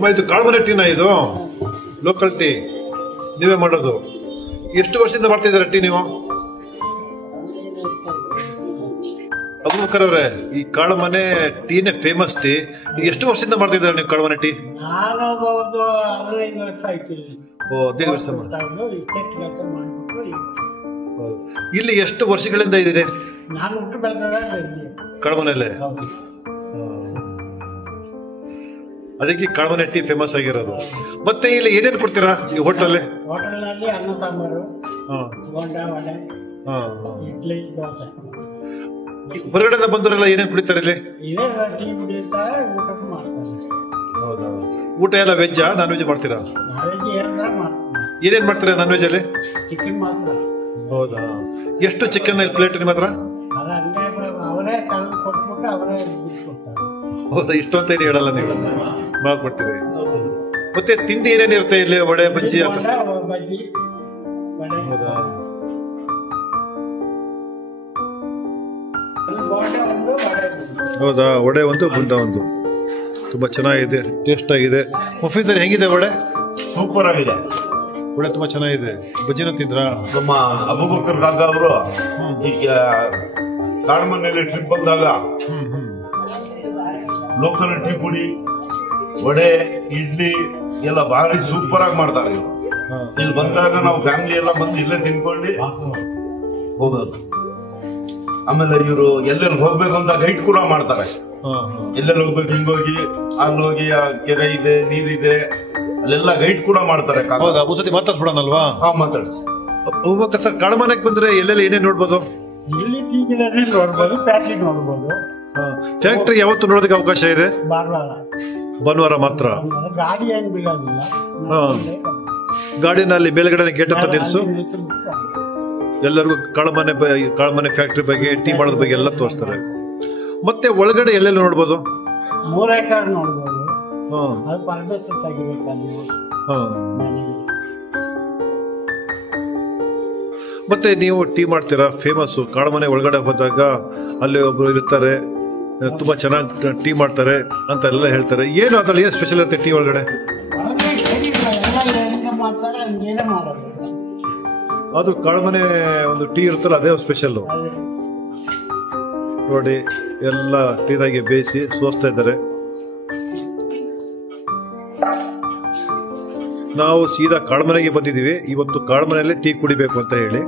ಅಮ್ಮ ಇದು ಕಾಳುಮನೆ ಟೀನಾ? ಇದು ಲೋಕಲ್ ಟೀ ನೀವೇ ಮಾಡೋದು? ಎಷ್ಟು ವರ್ಷದಿಂದ ಮಾಡ್ತಿದ್ದೀರಾ ಟೀ ನೀವು? ಅಬೂಬಕರ್ ಅವರೇ, ಈ ಕಾಳುಮನೆ ಟೀನೇ ಫೇಮಸ್ ಟೀ. ಎಷ್ಟು ವರ್ಷದಿಂದ ಮಾಡ್ತಿದ್ದೀರಾ ನೀವು ಕಾಳುಮನೆ ಟೀ? ಓ, 15 ವರ್ಷ. ಇಲ್ಲಿ ಎಷ್ಟು ವರ್ಷಗಳಿಂದ ಇದ್ದೀರಿ ಕಾಳುಮನೆಯಲ್ಲೇ? ಅದಕ್ಕೆ ಕಾಳುಮನೆ ಟೀ ಫೇಮಸ್ ಆಗಿರೋದು. ಮತ್ತೆ ಇಲ್ಲಿ ಏನೇನು ಕೊಡ್ತೀರಾ ಈ ಹೋಟೆಲ್? ಹೋಟೆಲ್ನಲ್ಲಿ ಅನ್ನ ಸಾಂಬಾರು, ಬೋಂಡ, ವಡೆ, ಇಡ್ಲಿ, ದೋಸೆ. ಹೊರಗಡೆ ಬಂದವರೆಲ್ಲ ಏನೇನು ಕುಡಿತಾರೆ ಇಲ್ಲಿ? ಇದೇ ಟೀ ಕುಡಿಯುತ್ತಾರೆ, ಊಟ ಮಾಡ್ತಾರೆ. ಹೌದಾ? ಊಟ ಎಲ್ಲ ವೆಜ್ಜಾ ನಾನ್ ವೆಜ್ ಮಾಡ್ತೀರಾ? ಏನೇನ್ ಮಾಡ್ತೀರಾ ನಾನ್ ವೆಜ್ ಅಲ್ಲಿ? ಚಿಕನ್ ಮಾತ್ರ. ಹೌದಾ? ಎಷ್ಟು ಚಿಕನ್ ಪ್ಲೇಟ್ ನಿಮ್ಮ ಹತ್ರ? ಅವರೇ ತಂದು ಕೊಟ್ಬಿಟ್ಟು ಅವರೇ ಕೊಡ್ತಾರೆ. ಹೌದಾ? ಇಷ್ಟು ಅಂತ ಏನು ಹೇಳಲ್ಲ ನೀವು, ಮಾಡ್ಕೊಡ್ತೀರಿ. ಮತ್ತೆ ತಿಂಡಿ ಏನೇನಿರುತ್ತೆ ಇಲ್ಲಿ? ವಡೆ, ಬಜ್ಜಿ? ಬಜ್ಜಿ, ವಡೆ. ಹೌದಾ? ಹೌದಾ? ವಡೆ ಒಂದು, ಬುಂಡ ಒಂದು. ತುಂಬಾ ಚೆನ್ನಾಗಿದೆ, ಟೇಸ್ಟ್ ಆಗಿದೆ. ಮುಫೀದ್ ಹೆಂಗಿದೆ ವಡೆ? ಸೂಪರ್ ಆಗಿದೆ. ವಡೆ ತುಂಬಾ ಚೆನ್ನಾಗಿದೆ. ಬಜ್ಜಿನ ತಿಂದ್ರಾ? ನಮ್ಮ ಅಬೂಬಕರ್ ಕಾಕ ಅವರು ಈಗ ಕಾಳುಮನೆಯಲ್ಲಿ ಟ್ರಿಪ್ ಬಂದಾಗ ಲೋಕಲ್ ಟೀ ಪುಡಿ, ವಡೆ, ಇಡ್ಲಿ ಎಲ್ಲ ಭಾರಿ ಸೂಪರ್ ಆಗಿ ಮಾಡ್ತಾರೆ. ಇವರು ಇಲ್ಲಿ ಬಂದಾಗ ನಾವು ಫ್ಯಾಮಿಲಿ ಎಲ್ಲ ಬಂದು ಇಲ್ಲೇ ತಿನ್ಕೊಂಡು ಹೋಗೋದು. ಆಮೇಲೆ ಇವರು ಎಲ್ಲೆಲ್ಲಿ ಹೋಗ್ಬೇಕು ಅಂತ ಗೈಡ್ ಕೂಡ ಮಾಡ್ತಾರೆ. ಎಲ್ಲೆಲ್ಲಿ ಹೋಗ್ಬೇಕು, ಹಿಂಗೋಗಿ ಅಲ್ಲೋಗಿ ಕೆರೆ ಇದೆ, ನೀರಿದೆ, ಅಲ್ಲೆಲ್ಲ ಗೈಡ್ ಕೂಡ ಮಾಡ್ತಾರೆ. ಸತಿ ಮಾತಾಡ್ಸ್ಬಿಡೋಣಲ್ವಾ? ಮಾತಾಡ್ಸಿ. ಅಬೂಬಕರ್ ಸರ್, ಕಾಳುಮನೆಗೆ ಬಂದ್ರೆ ಎಲ್ಲೆಲ್ಲಿ ಏನೇನು ನೋಡ್ಬೋದು? ಇಲ್ಲಿ ಟೀ ಗಿಡನೇ ನೋಡ್ಬೋದು, ಫ್ಯಾಕ್ಟ್ರಿ ನೋಡ್ಬೋದು. ಫ್ಯಾಕ್ಟ್ರಿ ಯಾವತ್ತು ನೋಡೋದಕ್ಕೆ ಅವಕಾಶ ಇದೆ? ಭಾನುವಾರ ಮಾತ್ರ. ಗಾಡಿ ಏನು ಬೀಳೋದಿಲ್ಲ. ಗಾಡಿನಲ್ಲಿ ಮೇಲ್ಗಡೆ ಗೇಟ್ ಅಂತ ನಿಲ್ಸು. ಎಲ್ಲರಿಗೂ ಕಾಳುಮನೆ ಫ್ಯಾಕ್ಟ್ರಿ ಬಗ್ಗೆ, ಟೀ ಮಾಡೋದ್ರ ಬಗ್ಗೆ ಎಲ್ಲ ತೋರಿಸ್ತಾರೆ. ಮತ್ತೆ ಒಳಗಡೆ ಎಲ್ಲೆಲ್ಲ ನೋಡ್ಬೋದು? 3 ಎಕರೆ ನೋಡ್ಬೋದು. ಅದು ಪರ್ಮಿಷನ್ ತೆಗಿಬೇಕಲ್ಲಿ. ಮತ್ತೆ ನೀವು ಟೀ ಮಾಡ್ತೀರಾ, ಫೇಮಸ್ ಕಾಳುಮನೆ ಒಳಗಡೆ ಹೋದಾಗ ಅಲ್ಲಿ ಒಬ್ರು ಇರ್ತಾರೆ, ತುಂಬಾ ಚೆನ್ನಾಗಿ ಟೀ ಮಾಡ್ತಾರೆ ಅಂತ ಎಲ್ಲ ಹೇಳ್ತಾರೆ. ಏನು ಅದ್ರಲ್ಲಿ ಏನು ಸ್ಪೆಷಲ್ ಇರುತ್ತೆ ಟೀ ಒಳಗಡೆ? ಅದು ಕಾಳುಮನೆ ಒಂದು ಟೀ ಇರುತ್ತಲ್ಲ, ಅದೇ ಸ್ಪೆಷಲ್ ನೋಡಿ. ಎಲ್ಲ ಕ್ಲೀನಾಗಿ ಬೇಯಿಸಿ ಸೋಸ್ತಾ ಇದ್ದಾರೆ. ನಾವು ಸೀದಾ ಕಾಳುಮನೆಗೆ ಬಂದಿದ್ದೀವಿ. ಇವತ್ತು ಕಾಳುಮನೆಯಲ್ಲೇ ಟೀ ಕುಡಿಬೇಕು ಅಂತ ಹೇಳಿ.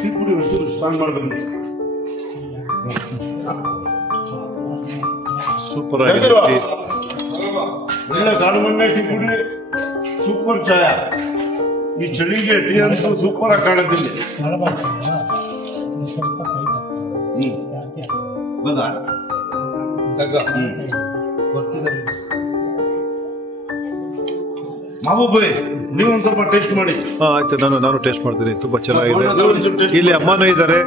ಟೀ ಪುಡಿ ಸ್ಟಾರ್ಟ್ ಮಾಡಬೇಕು. ಸೂಪರ್ ಆಗಿದೆ ಟೀ. ಒಳ್ಳೆ ಕಾಳುಮನೆ ಟೀ ಪುಡಿ, ಸೂಪರ್ ಚಾಯ. ಈ ಚಳಿಗೆ ಟೀ ಅಂತೂ ಸೂಪರ್ ಆಗಿ ಕಾಣುತ್ತಿಲ್ಲ. ಮಾಬೂಬಿ, ನೀವು ಒಂದ್ ಸ್ವಲ್ಪ ಟೇಸ್ಟ್ ಮಾಡಿ. ಆಯ್ತು, ನಾನು ಟೇಸ್ಟ್ ಮಾಡ್ತೀನಿ. ತುಂಬಾ ಚೆನ್ನಾಗಿದೆ. ಇಲ್ಲಿ ಅಮ್ಮನೂ ಇದ್ದಾರೆ.